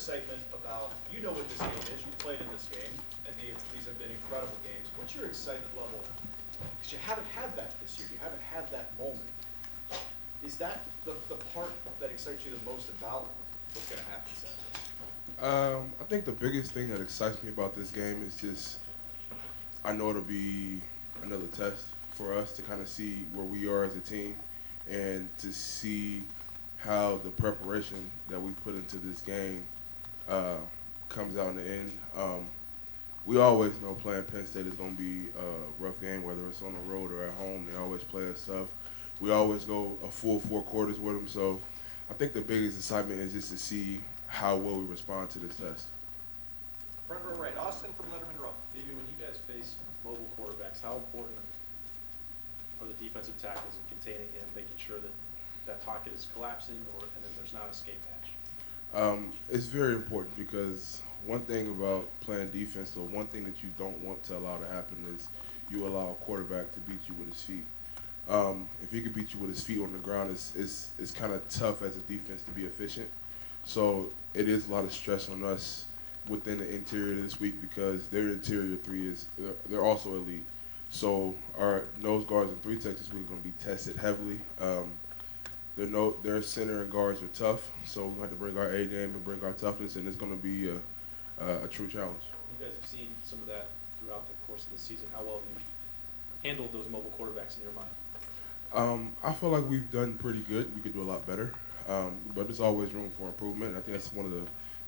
excitement about, you know what this game is, you played in this game, and these have been incredible games. What's your excitement level? Because you haven't had that this year, you haven't had that moment. Is that the part that excites you the most about what's going to happen Saturday? I think the biggest thing that excites me about this game is just I know it'll be another test for us to kind of see where we are as a team and to see how the preparation that we put into this game comes out in the end. We always know playing Penn State is going to be a rough game, whether it's on the road or at home. They always play us tough. We always go a full 4 quarters with them. So I think the biggest excitement is just to see how well we respond to this test. Front row right, Austin from Letterman Row. Maybe when you guys face mobile quarterbacks, how important are the defensive tackles in containing him, making sure that that pocket is collapsing and then there's not an escape hatch? It's very important because one thing about playing defense, or one thing that you don't want to allow to happen, is you allow a quarterback to beat you with his feet. If he could beat you with his feet on the ground, it's kind of tough as a defense to be efficient. So it is a lot of stress on us within the interior this week because their interior three they're also elite. So our nose guards and 3 techs this week are going to be tested heavily. Their center and guards are tough, so we're going to have to bring our A game and bring our toughness, and it's going to be a true challenge. You guys have seen some of that throughout the course of the season. How well have you handled those mobile quarterbacks in your mind? I feel like we've done pretty good. We could do a lot better, but there's always room for improvement. I think that's one of the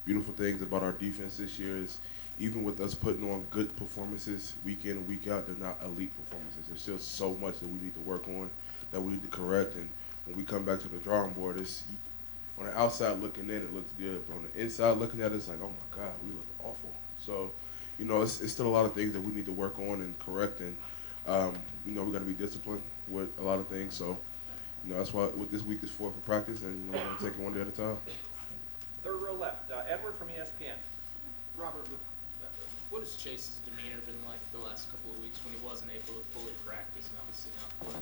beautiful things about our defense this year is even with us putting on good performances week in and week out, they're not elite performances. There's still so much that we need to work on, that we need to correct, and when we come back to the drawing board, it's on the outside looking in, it looks good, but on the inside looking at it, it's like, oh my God, we look awful. So, it's still a lot of things that we need to work on and correct, and we got to be disciplined with a lot of things. So, that's why what this week is for practice, and we're going to take it one day at a time. Third row left, Edward from ESPN. Robert, what has Chase's demeanor been like the last couple of weeks when he wasn't able to fully practice and obviously not play?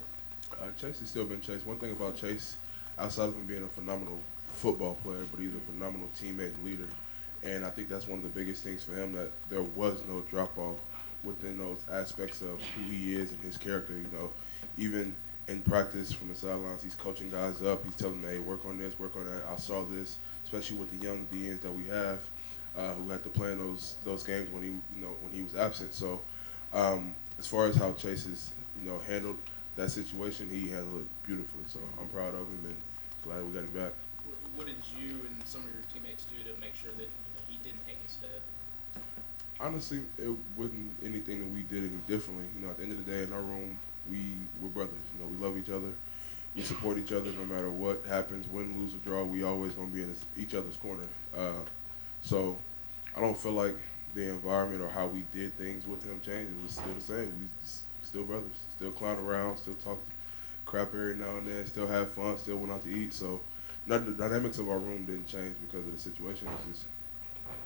Chase has still been Chase. One thing about Chase, outside of him being a phenomenal football player, but he's a phenomenal teammate and leader. And I think that's one of the biggest things for him, that there was no drop-off within those aspects of who he is and his character. Even in practice from the sidelines, he's coaching guys up. He's telling them, hey, work on this, work on that. I saw this, especially with the young DNs that we have who had to play in those games when he was absent. So as far as how Chase has handled that situation, he handled it beautifully. So I'm proud of him and glad we got him back. What did you and some of your teammates do to make sure that he didn't hang his head? Honestly, it wasn't anything that we did any differently. At the end of the day, in our room, we're brothers. We love each other. We support each other no matter what happens, win, lose, or draw. We always going to be in each other's corner. So I don't feel like the environment or how we did things with him changed. It was still the same. We still brothers. Still clown around. Still talk crap every now and then. Still have fun. Still went out to eat. So none of the dynamics of our room didn't change because of the situation. It's just,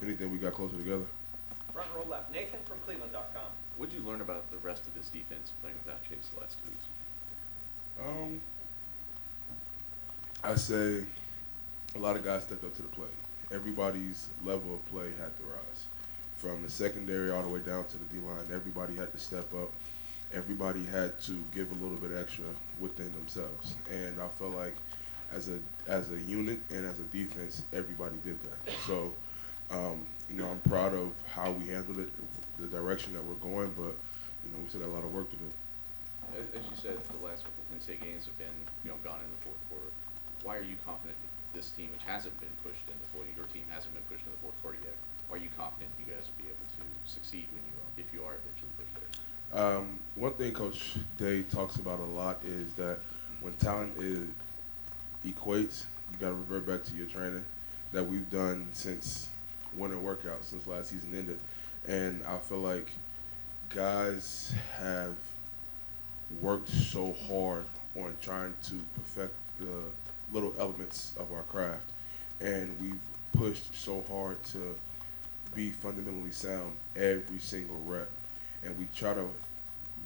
if anything, we got closer together. Front row left, Nathan from Cleveland.com. What did you learn about the rest of this defense playing without Chase the last 2 weeks? I say a lot of guys stepped up to the plate. Everybody's level of play had to rise. From the secondary all the way down to the D-line, everybody had to step up. Everybody had to give a little bit extra within themselves. And I feel like as a unit and as a defense, everybody did that. So, I'm proud of how we handled it, the direction that we're going, but, we still got a lot of work to do. As you said, the last couple of Penn State games have been, gone in the fourth quarter. Why are you confident that this team, which hasn't been pushed in the fourth, your team hasn't been pushed in the fourth quarter yet, why are you confident you guys will be able to succeed if you are eventually pushed there? One thing Coach Day talks about a lot is that when talent equates, you got to revert back to your training that we've done since winter workouts, since last season ended. And I feel like guys have worked so hard on trying to perfect the little elements of our craft, and we've pushed so hard to be fundamentally sound every single rep, and we try to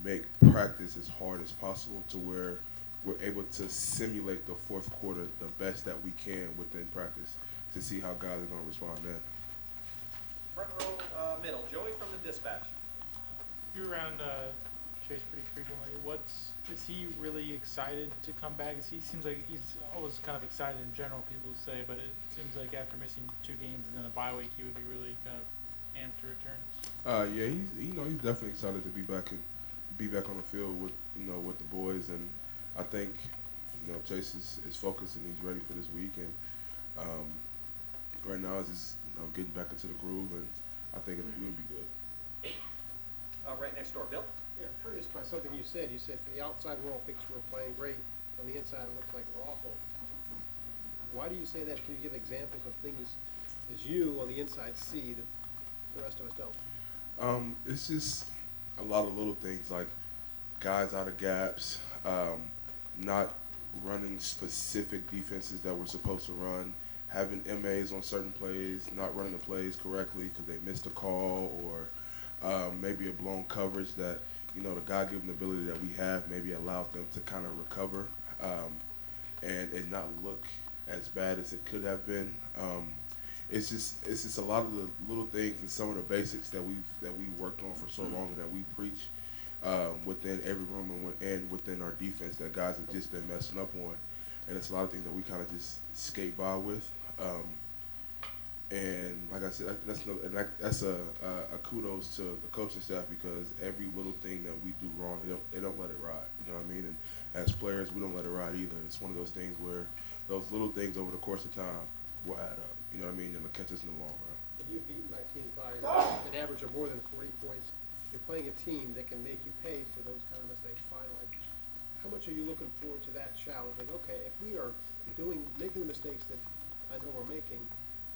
make practice as hard as possible to where we're able to simulate the fourth quarter the best that we can within practice. to see how guys are going to respond then. Front row, middle, Joey from the Dispatch. You're around Chase pretty frequently. Is he really excited to come back? He seems like he's always kind of excited in general, people say, but it seems like after missing 2 games and then a bye week, he would be really kind of amped to return. Yeah, he's definitely excited to be back on the field with with the boys, and I think Chase is focused and he's ready for this week, and right now is just getting back into the groove, and I think it'll be good. Right next door, Bill. Yeah, curious by something you said. You said from the outside world thinks we're playing great. On the inside, it looks like we're awful. Why do you say that? Can you give examples of things as you on the inside see that the rest of us don't? It's just a lot of little things like guys out of gaps, not running specific defenses that we're supposed to run, having MAs on certain plays, not running the plays correctly because they missed a call, or maybe a blown coverage that the God-given ability that we have maybe allowed them to kind of recover and not look as bad as it could have been. It's just a lot of the little things and some of the basics that we worked on for so long that we preach within every room and within our defense that guys have just been messing up on, and it's a lot of things that we kind of just skate by with. And like I said, that's a kudos to the coaching staff, because every little thing that we do wrong, they don't let it ride. You know what I mean? And as players, we don't let it ride either. It's one of those things where those little things over the course of time will add up. You know what I mean? And it'll catch us in the long run. When you've beaten my team by an average of more than 40 points, you're playing a team that can make you pay for those kind of mistakes finally. How much are you looking forward to that challenge? Like, okay, if we are making the mistakes that I know we're making,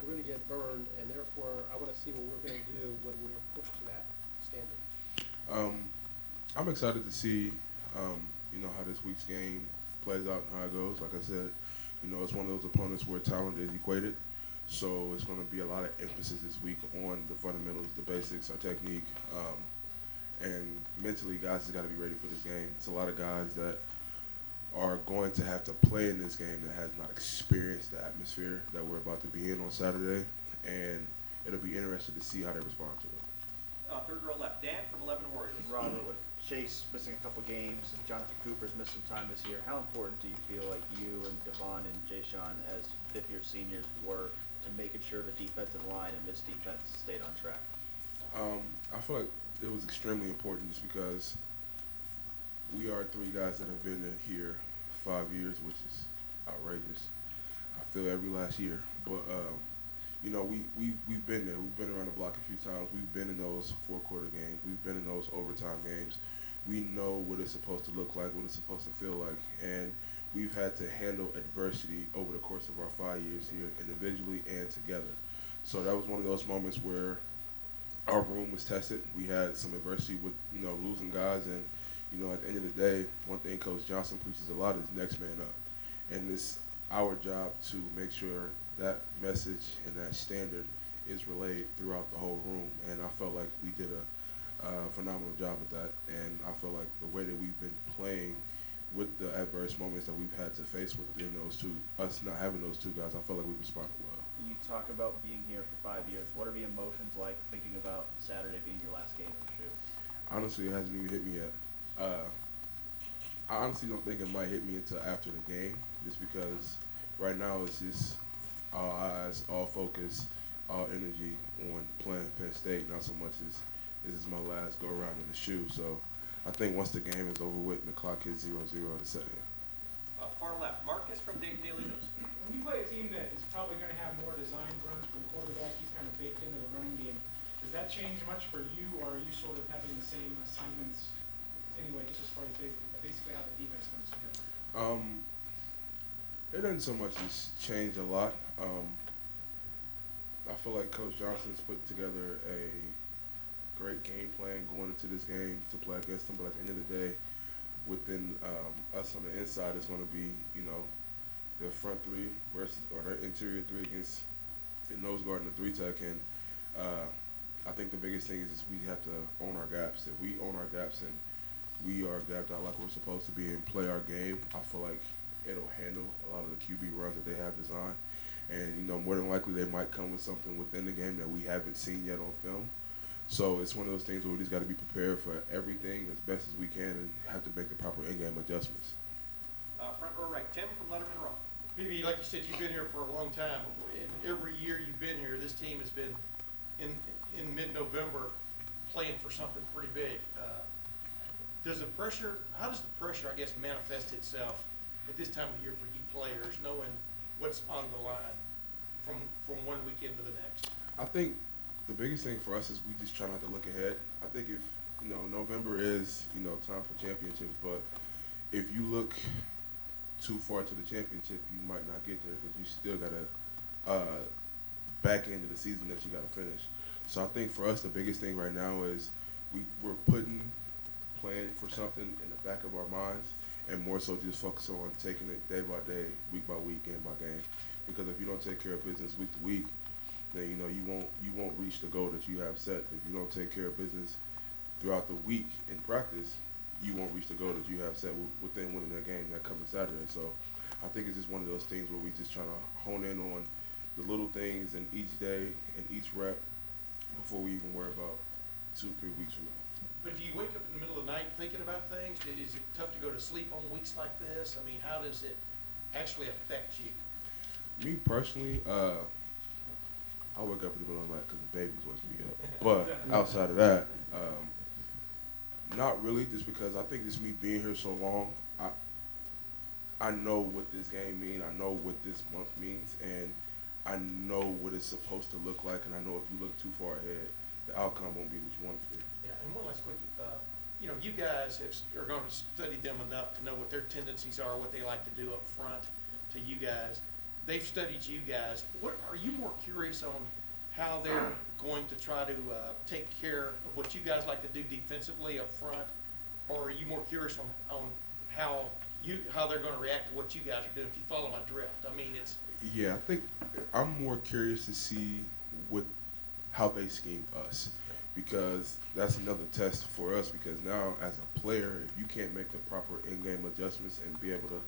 we're going to get burned, and therefore I want to see what we're going to do when we're pushed to that standard. I'm excited to see, how this week's game plays out and how it goes. Like I said, it's one of those opponents where talent is equated. So it's going to be a lot of emphasis this week on the fundamentals, the basics, our technique, and mentally, guys has got to be ready for this game. It's a lot of guys that are going to have to play in this game that has not experienced the atmosphere that we're about to be in on Saturday, and it'll be interesting to see how they respond to it. Third row left, Dan from 11 Warriors. Robert, with Chase missing a couple games, and Jonathan Cooper's missed some time this year, how important do you feel like you and Devon and Jayshon as fifth-year seniors were to making sure the defensive line and this defense stayed on track? I feel like it was extremely important just because we are 3 guys that have been here 5 years, which is outrageous. I feel every last year, but we've been there. We've been around the block a few times. We've been in those 4-quarter games. We've been in those overtime games. We know what it's supposed to look like, what it's supposed to feel like, and we've had to handle adversity over the course of our 5 years here, individually and together. So that was one of those moments where our room was tested. We had some adversity with losing guys, and at the end of the day, one thing Coach Johnson preaches a lot is next man up. And it's our job to make sure that message and that standard is relayed throughout the whole room. And I felt like we did a phenomenal job with that. And I feel like the way that we've been playing with the adverse moments that we've had to face within those two, us not having those 2 guys, I felt like we responded well. You talk about being here for 5 years. What are the emotions like thinking about Saturday being your last game in the shoe? Honestly, it hasn't even hit me yet. I honestly don't think it might hit me until after the game, just because right now it's just all eyes, all focus, all energy on playing Penn State, not so much as this is my last go around in the shoe. So I think once the game is over with and the clock hits 0-0, it's set in. Far left, Marcus from Dayton Daily News. When you play a team that is probably going to have more design runs from the quarterback, he's kind of baked into the running game. Does that change much for you, or are you sort of having the same assignments anyway, just as far as basically how the defense comes together? It doesn't so much just change a lot. I feel like Coach Johnson's put together a great game plan going into this game to play against them, but at the end of the day, within us on the inside, it's going to be, their front 3 versus, or their interior 3 against the nose guard and the 3-tech. And I think the biggest thing is we have to own our gaps. If we own our gaps and we are gapped out like we're supposed to be and play our game, I feel like it'll handle a lot of the QB runs that they have designed. And, you know, more than likely they might come with something within the game that we haven't seen yet on film. So it's one of those things where we just got to be prepared for everything as best as we can and have to make the proper in-game adjustments. Front row right, Tim from Letterman Row. BB, like you said, you've been here for a long time. And every year you've been here, this team has been in mid-November playing for something pretty big. How does the pressure, I guess, manifest itself at this time of year for you players, knowing what's on the line from one weekend to the next? I think the biggest thing for us is we just try not to look ahead. I think if, you know, November is, you know, time for championships, but if you look too far to the championship, you might not get there because you still got to back end of the season that you got to finish. So I think for us, the biggest thing right now is we're playing for something in the back of our minds, and more so just focus on taking it day by day, week by week, game by game. Because if you don't take care of business week to week, then you know you won't reach the goal that you have set. If you don't take care of business throughout the week in practice, you won't reach the goal that you have set within winning that game that coming Saturday. So I think it's just one of those things where we just trying to hone in on the little things in each day and each rep before we even worry about 2-3 weeks from now. But do you wake up in the middle of the night thinking about things? Is it tough to go to sleep on weeks like this? I mean, how does it actually affect you? Me personally, I wake up in the middle of the night because the baby's waking me up. But outside of that, not really, just because I think just me being here so long, I know what this game means, I know what this month means, and I know what it's supposed to look like, and I know if you look too far ahead, the outcome won't be what you want it to be. Yeah, and one last quick, you know, you guys are going to study them enough to know what their tendencies are, what they like to do up front to you guys. They've studied you guys. What are you more curious on how they're going to try to take care of what you guys like to do defensively up front, or are you more curious on how they're going to react to what you guys are doing? If you follow my drift, I mean, it's Yeah, I think I'm more curious to see how they scheme us, because that's another test for us, because now as a player, if you can't make the proper in-game adjustments and be able to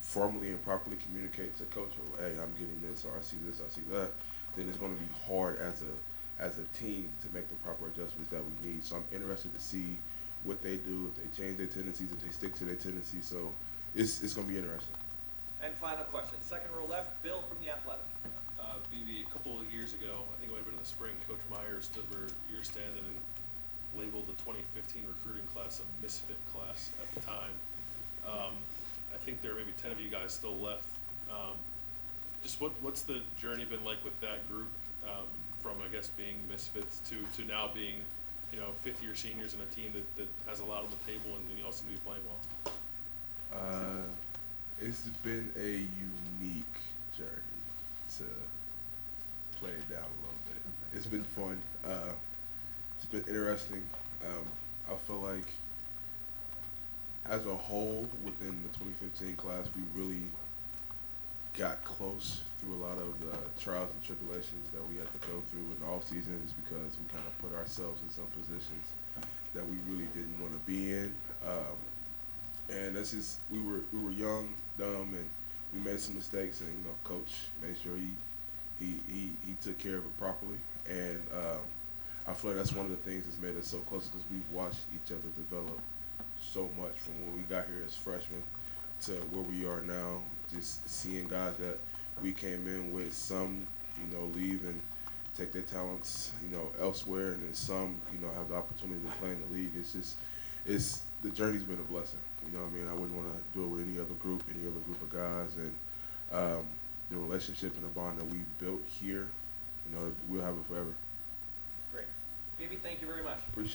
formally and properly communicate to coach, well, hey, I'm getting this, or I see this, I see that, then it's going to be hard as a team to make the proper adjustments that we need. So I'm interested to see what they do, if they change their tendencies, if they stick to their tendencies. So it's going to be interesting. And final question, second row left, Bill from The Athletic. BB, a couple of years ago, I think it might have been in the spring, Coach Myers stood where you're standing and labeled the 2015 recruiting class a misfit class at the time. I think there are maybe 10 of you guys still left. Just what's the journey been like with that group, from I guess being misfits to now being, you know, fifth-year seniors and a team that has a lot on the table and you all seem to be playing well? It's been a unique journey to play it down a little bit. It's been fun. It's been interesting. I feel like as a whole within the 2015 class, we really got close through a lot of the trials and tribulations that we had to go through in the off season, is because we kind of put ourselves in some positions that we really didn't want to be in. And that's just, we were young, dumb, and we made some mistakes, and you know, coach made sure he took care of it properly. And I feel like that's one of the things that's made us so close, because we've watched each other develop so much from when we got here as freshmen to where we are now. Just seeing guys that we came in with, some, you know, leave and take their talents, you know, elsewhere, and then some, you know, have the opportunity to play in the league. The journey's been a blessing. You know what I mean? I wouldn't want to do it with any other group of guys, and the relationship and the bond that we've built here, you know, we'll have it forever. Great. BB, thank you very much. Appreciate it.